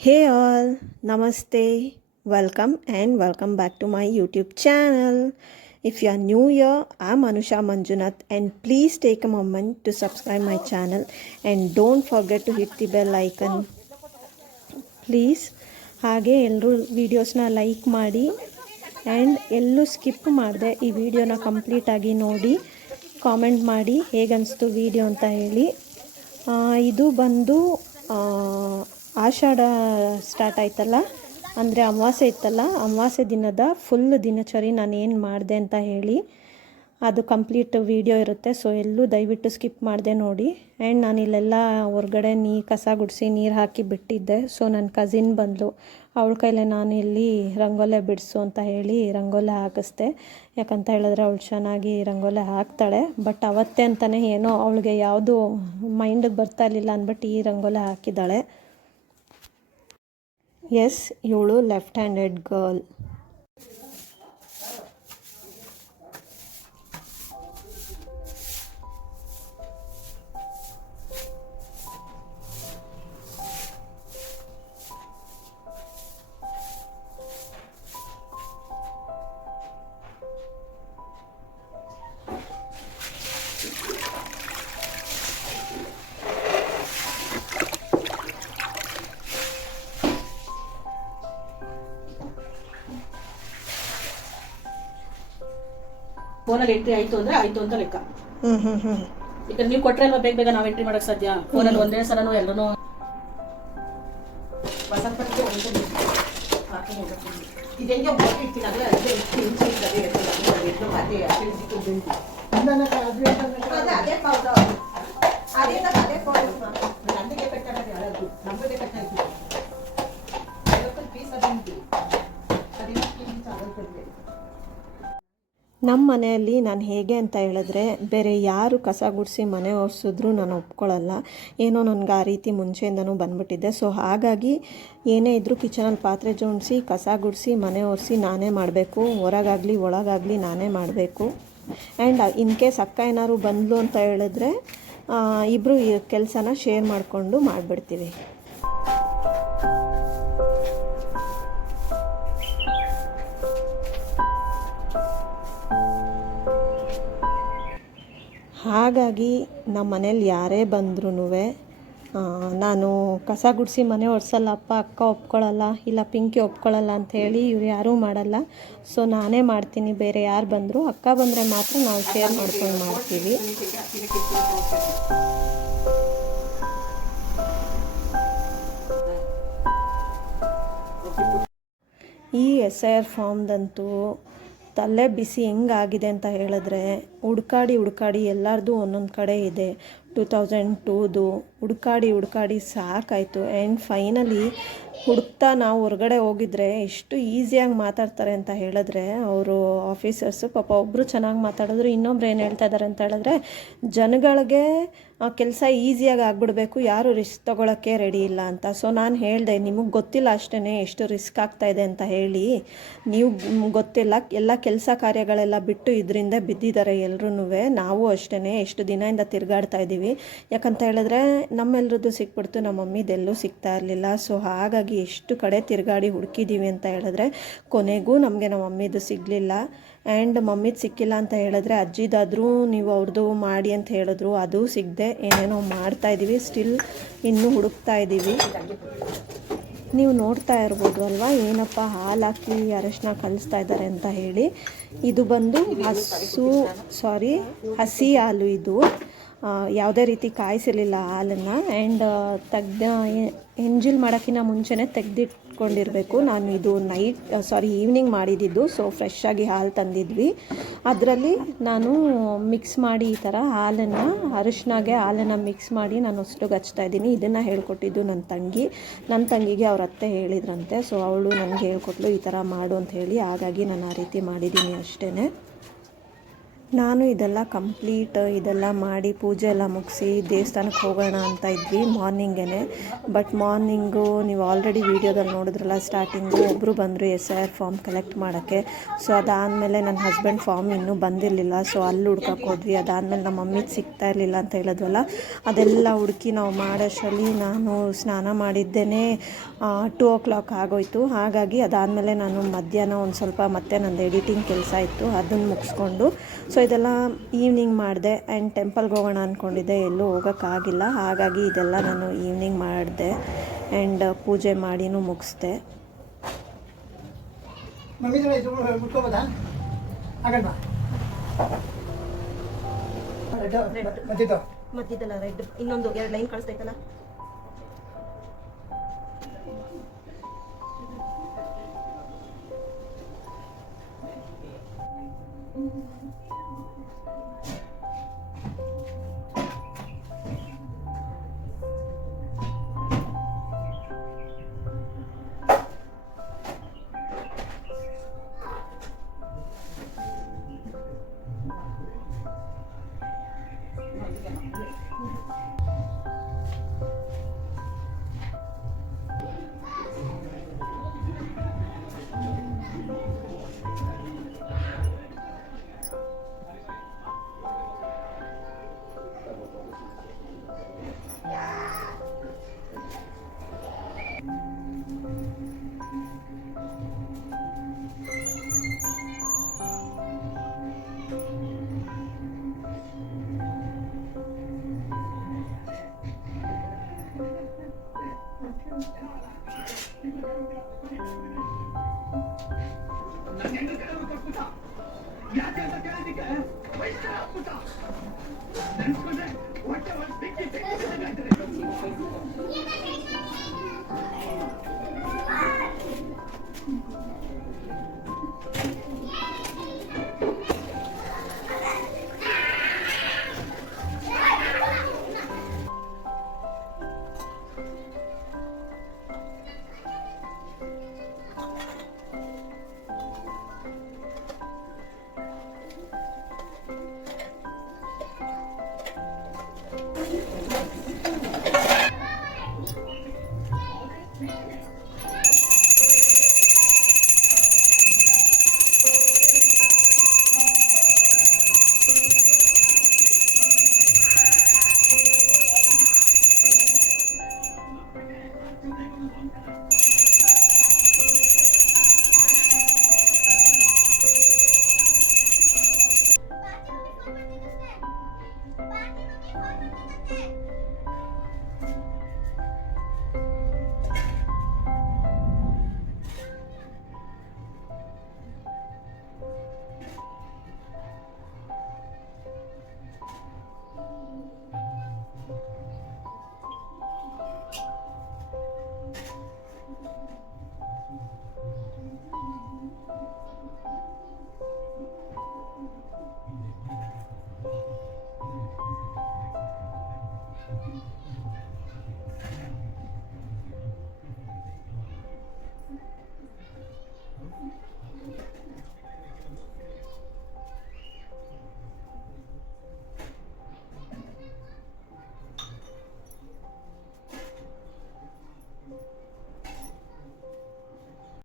Hey all, Namaste, welcome back to my YouTube channel. If you are new here, I'm Anusha Manjunath and please take a moment to subscribe my channel and don't forget to hit the bell icon. Please ಹಾಗೆ ಎಲ್ಲರೂ ವೀಡಿಯೋಸ್ನ like ಮಾಡಿ and ಎಲ್ಲೂ skip ಮಾಡಿದೆ ಈ ವಿಡಿಯೋನ ಕಂಪ್ಲೀಟಾಗಿ ನೋಡಿ ಕಾಮೆಂಟ್ ಮಾಡಿ ಹೇಗನ್ನಿಸ್ತು ವಿಡಿಯೋ ಅಂತ ಹೇಳಿ. ಇದು ಬಂದು ಆಷಾಢ ಸ್ಟಾರ್ಟ್ ಆಯ್ತಲ್ಲ, ಅಂದರೆ ಅಮಾವಾಸ್ಯೆ ಇತ್ತಲ್ಲ, ಅಮಾವಾಸ್ಯೆ ದಿನದ ಫುಲ್ ದಿನಚರಿ ನಾನು ಏನು ಮಾಡಿದೆ ಅಂತ ಹೇಳಿ ಅದು ಕಂಪ್ಲೀಟ್ ವಿಡಿಯೋ ಇರುತ್ತೆ. ಸೊ ಎಲ್ಲೂ ದಯವಿಟ್ಟು ಸ್ಕಿಪ್ ಮಾಡಿದೆ ನೋಡಿ. ಆ್ಯಂಡ್ ನಾನು ಇಲ್ಲೆಲ್ಲ ಹೊರಗಡೆ ಕಸ ಗುಡಿಸಿ ನೀರು ಹಾಕಿ ಬಿಟ್ಟಿದ್ದೆ. ಸೊ ನನ್ನ ಕಸಿನ್ ಬಂದಳು, ಅವಳ ಕೈಲೇ ನಾನು ಇಲ್ಲಿ ರಂಗೋಲೆ ಬಿಡಿಸು ಅಂತ ಹೇಳಿ ರಂಗೋಲೆ ಹಾಕಿಸ್ದೆ. ಯಾಕಂತ ಹೇಳಿದ್ರೆ ಅವಳು ಚೆನ್ನಾಗಿ ರಂಗೋಲೆ ಹಾಕ್ತಾಳೆ. ಬಟ್ ಅವತ್ತೇ ಅಂತಲೇ ಏನೋ ಅವಳಿಗೆ ಯಾವುದು ಮೈಂಡಿಗೆ ಬರ್ತಾ ಇರಲಿಲ್ಲ ಅಂದ್ಬಿಟ್ಟು ಈ ರಂಗೋಲೆ ಹಾಕಿದ್ದಾಳೆ. ಎಸ್, ಇವಳು ಲೆಫ್ಟ್ ಹ್ಯಾಂಡೆಡ್ ಗರ್ಲ್. ಫೋನಲ್ಲಿ ಎಂಟ್ರಿ ಆಯ್ತು ಅಂದ್ರೆ ಆಯ್ತು ಅಂತ ಲೆಕ್ಕ. ಈಗ ನೀವು ಕೊಟ್ರೆ ಅಲ್ವಾ ಬೇಗ ಬೇಗ ನಾವು ಎಂಟ್ರಿ ಮಾಡಕ್ ಸಾಧ್ಯ. ಫೋನಲ್ಲಿ ಒಂದೇ ಸಲನೂ ಎಲ್ಲರೂ ನಮ್ಮ ಮನೆಯಲ್ಲಿ ನಾನು ಹೇಗೆ ಅಂತ ಹೇಳಿದ್ರೆ, ಬೇರೆ ಯಾರು ಕಸ ಗುಡಿಸಿ ಮನೆ ಒರೆಸಿದ್ರು ನಾನು ಒಪ್ಕೊಳ್ಳಲ್ಲ. ಏನೋ ನನಗೆ ಆ ರೀತಿ ಮುಂಚೆಯಿಂದನೂ ಬಂದ್ಬಿಟ್ಟಿದ್ದೆ. ಸೊ ಹಾಗಾಗಿ ಏನೇ ಇದ್ದರೂ ಕಿಚನಲ್ಲಿ ಪಾತ್ರೆ ಜೋಡಿಸಿ ಕಸ ಗುಡಿಸಿ ಮನೆ ಒರೆಸಿ ನಾನೇ ಮಾಡಬೇಕು, ಹೊರಗಾಗಲಿ ಒಳಗಾಗಲಿ ನಾನೇ ಮಾಡಬೇಕು. ಆ್ಯಂಡ್ ಇನ್ ಕೇಸ್ ಅಕ್ಕ ಏನಾದ್ರು ಬಂದಳು ಅಂತ ಹೇಳಿದ್ರೆ ಇಬ್ಬರು ಈ ಕೆಲಸನ ಶೇರ್ ಮಾಡಿಕೊಂಡು ಮಾಡಿಬಿಡ್ತೀವಿ. ಹಾಗಾಗಿ ನಮ್ಮ ಮನೇಲಿ ಯಾರೇ ಬಂದ್ರೂ ನಾನು ಕಸ ಗುಡಿಸಿ ಮನೆ ಒರೆಸಲ್ಲಪ್ಪ, ಅಕ್ಕ ಒಪ್ಕೊಳ್ಳಲ್ಲ, ಇಲ್ಲ ಪಿಂಕಿ ಒಪ್ಕೊಳ್ಳಲ್ಲ ಅಂಥೇಳಿ ಇವ್ರು ಯಾರೂ ಮಾಡಲ್ಲ. ಸೊ ನಾನೇ ಮಾಡ್ತೀನಿ. ಬೇರೆ ಯಾರು ಬಂದರೂ, ಅಕ್ಕ ಬಂದರೆ ಮಾತ್ರ ನಾವು ಶೇರ್ ಮಾಡ್ಕೊಂಡು ಮಾಡ್ತೀವಿ. ಈ SIR ಫಾರ್ಮ್ದಂತೂ ತಲೆ ಬಿಸಿ ಹೆಂಗಾಗಿದೆ ಅಂತ ಹೇಳಿದ್ರೆ, ಹುಡ್ಕಾಡಿ ಎಲ್ಲರದು ಒಂದೊಂದು ಕಡೆ ಇದೆ. 2002 ಹುಡ್ಕಾಡಿ ಸಾಕಾಯಿತು. ಆ್ಯಂಡ್ ಫೈನಲಿ ಹುಡುಕ್ತಾ ನಾವು ಹೊರಗಡೆ ಹೋಗಿದ್ರೆ ಎಷ್ಟು ಈಸಿಯಾಗಿ ಮಾತಾಡ್ತಾರೆ ಅಂತ ಹೇಳಿದ್ರೆ ಅವರು ಆಫೀಸರ್ಸು. ಪಾಪ ಒಬ್ಬರು ಚೆನ್ನಾಗಿ ಮಾತಾಡಿದ್ರು, ಇನ್ನೊಬ್ರು ಏನು ಹೇಳ್ತಾ ಇದ್ದಾರೆ ಅಂತ ಹೇಳಿದ್ರೆ, ಜನಗಳಿಗೆ ಕೆಲಸ ಈಸಿಯಾಗಿ ಆಗಿಬಿಡ್ಬೇಕು, ಯಾರು ರಿಸ್ಕ್ ತೊಗೊಳಕ್ಕೆ ರೆಡಿ ಇಲ್ಲ ಅಂತ. ಸೊ ನಾನು ಹೇಳಿದೆ, ನಿಮಗೆ ಗೊತ್ತಿಲ್ಲ ಅಷ್ಟೇ ಎಷ್ಟು ರಿಸ್ಕ್ ಆಗ್ತಾಯಿದೆ ಅಂತ ಹೇಳಿ. ನೀವು ಗೊತ್ತಿಲ್ಲ, ಎಲ್ಲ ಕೆಲಸ ಕಾರ್ಯಗಳೆಲ್ಲ ಬಿಟ್ಟು ಇದರಿಂದ ಬಿದ್ದಿದ್ದಾರೆ ಎಲ್ಲರೂ. ನಾವು ಅಷ್ಟೇ ಎಷ್ಟು ದಿನದಿಂದ ತಿರುಗಾಡ್ತಾ ಇದ್ದೀವಿ. ಯಾಕಂತ ಹೇಳಿದ್ರೆ ನಮ್ಮೆಲ್ಲರದ್ದು ಸಿಕ್ಬಿಡ್ತು, ನಮ್ಮ ಮಮ್ಮಿದೆಲ್ಲೂ ಸಿಗ್ತಾ ಇರಲಿಲ್ಲ. ಸೊ ಹಾಗಾಗಿ ಎಷ್ಟು ಕಡೆ ತಿರುಗಾಡಿ ಹುಡುಕಿದ್ದೀವಿ ಅಂತ ಹೇಳಿದ್ರೆ ಕೊನೆಗೂ ನಮಗೆ ನಮ್ಮ ಮಮ್ಮಿದು ಸಿಗಲಿಲ್ಲ. ಆ್ಯಂಡ್ ಮಮ್ಮಿದು ಸಿಕ್ಕಿಲ್ಲ ಅಂತ ಹೇಳಿದ್ರೆ ಅಜ್ಜಿದಾದರೂ ನೀವು ಅವ್ರದ್ದು ಮಾಡಿ ಅಂತ ಹೇಳಿದ್ರು, ಅದು ಸಿಗದೆ ಏನೇನೋ ಮಾಡ್ತಾಯಿದ್ದೀವಿ. ಸ್ಟಿಲ್ ಇನ್ನೂ ಹುಡುಕ್ತಾ ಇದ್ದೀವಿ. ನೀವು ನೋಡ್ತಾ ಇರ್ಬೋದು ಅಲ್ವಾ, ಏನಪ್ಪ ಹಾಲು ಹಾಕಿ ಅರಶಿನ ಕಲಿಸ್ತಾ ಇದ್ದಾರೆ ಅಂತ ಹೇಳಿ. ಇದು ಬಂದು ಹಸಿ ಹಾಲು. ಇದು ಯಾವುದೇ ರೀತಿ ಕಾಯಿಸಿರಲಿಲ್ಲ ಹಾಲನ್ನು. ಆ್ಯಂಡ್ ಎಂಜಿಲ್ ಮಾಡೋಕ್ಕಿಂತ ಮುಂಚೆನೇ ತೆಗೆದಿಟ್ಕೊಂಡಿರಬೇಕು. ನಾನು ಇದು ಈವ್ನಿಂಗ್ ಮಾಡಿದ್ದು. ಸೊ ಫ್ರೆಶ್ಶಾಗಿ ಹಾಲು ತಂದಿದ್ವಿ. ಅದರಲ್ಲಿ ನಾನು ಮಿಕ್ಸ್ ಮಾಡಿ ಈ ಥರ ಹಾಲನ್ನು, ಅರಿಶಿನಾಗೆ ಹಾಲನ್ನು ಮಿಕ್ಸ್ ಮಾಡಿ ನಾನು ಅಷ್ಟು ಹಚ್ತಾಯಿದ್ದೀನಿ. ಇದನ್ನು ಹೇಳ್ಕೊಟ್ಟಿದ್ದು ನನ್ನ ತಂಗಿಗೆ ಅವ್ರ ಅತ್ತೆ ಹೇಳಿದ್ರಂತೆ. ಸೊ ಅವಳು ನನಗೆ ಹೇಳ್ಕೊಟ್ಲು ಈ ಥರ ಮಾಡು ಅಂತ ಹೇಳಿ. ಹಾಗಾಗಿ ನಾನು ಆ ರೀತಿ ಮಾಡಿದ್ದೀನಿ ಅಷ್ಟೇ. ನಾನು ಇದೆಲ್ಲ ಮಾಡಿ ಪೂಜೆ ಎಲ್ಲ ಮುಗಿಸಿ ದೇವಸ್ಥಾನಕ್ಕೆ ಹೋಗೋಣ ಅಂತ ಇದ್ವಿ ಮಾರ್ನಿಂಗೇ. ಬಟ್ ಮಾರ್ನಿಂಗು ನೀವು ಆಲ್ರೆಡಿ ವೀಡಿಯೋದಲ್ಲಿ ನೋಡಿದ್ರಲ್ಲ, ಸ್ಟಾರ್ಟಿಂಗು ಒಬ್ಬರು ಬಂದರು SIR ಫಾರ್ಮ್ ಕಲೆಕ್ಟ್ ಮಾಡೋಕ್ಕೆ. ಸೊ ಅದಾದಮೇಲೆ ನನ್ನ ಹಸ್ಬೆಂಡ್ ಫಾರ್ಮ್ ಇನ್ನೂ ಬಂದಿರಲಿಲ್ಲ. ಸೊ ಅಲ್ಲಿ ಹುಡ್ಕಕ್ಕೆ ಹೋದ್ವಿ. ಅದಾದಮೇಲೆ ನಮ್ಮ ಮಮ್ಮಿಗೆ ಸಿಗ್ತಾ ಇರಲಿಲ್ಲ ಅಂತ ಹೇಳಿದ್ವಲ್ಲ, ಅದೆಲ್ಲ ಹುಡುಕಿ ನಾವು ಮಾಡೋಷ್ಟರಲ್ಲಿ ನಾನು ಸ್ನಾನ ಮಾಡಿದ್ದೇನೆ 2 o'clock ಆಗೋಯಿತು. ಹಾಗಾಗಿ ಅದಾದಮೇಲೆ ನಾನು ಮಧ್ಯಾಹ್ನ ಒಂದು ಸ್ವಲ್ಪ ಮತ್ತೆ ನಂದು ಎಡಿಟಿಂಗ್ ಕೆಲಸ ಇತ್ತು, ಅದನ್ನು ಮುಗಿಸ್ಕೊಂಡು ಸೊ ಇದೆಲ್ಲ ಈವ್ನಿಂಗ್ ಮಾಡಿದೆ. ಆ್ಯಂಡ್ ಟೆಂಪಲ್ಗೆ ಹೋಗೋಣ ಅಂದ್ಕೊಂಡಿದ್ದೆ, ಎಲ್ಲೂ ಹೋಗೋಕ್ಕಾಗಿಲ್ಲ. ಹಾಗಾಗಿ ಇದೆಲ್ಲ ನಾನು ಈವ್ನಿಂಗ್ ಮಾಡಿದೆ ಆ್ಯಂಡ್ ಪೂಜೆ ಮಾಡಿನೂ ಮುಗಿಸ್ದೆ. ಮತ್ತಿದ್ದಲ್ಲ ರೆಡ್ ಇನ್ನೊಂದು 2 ಲೈನ್ ಕಳಿಸ್ತೈತಲ್ಲ.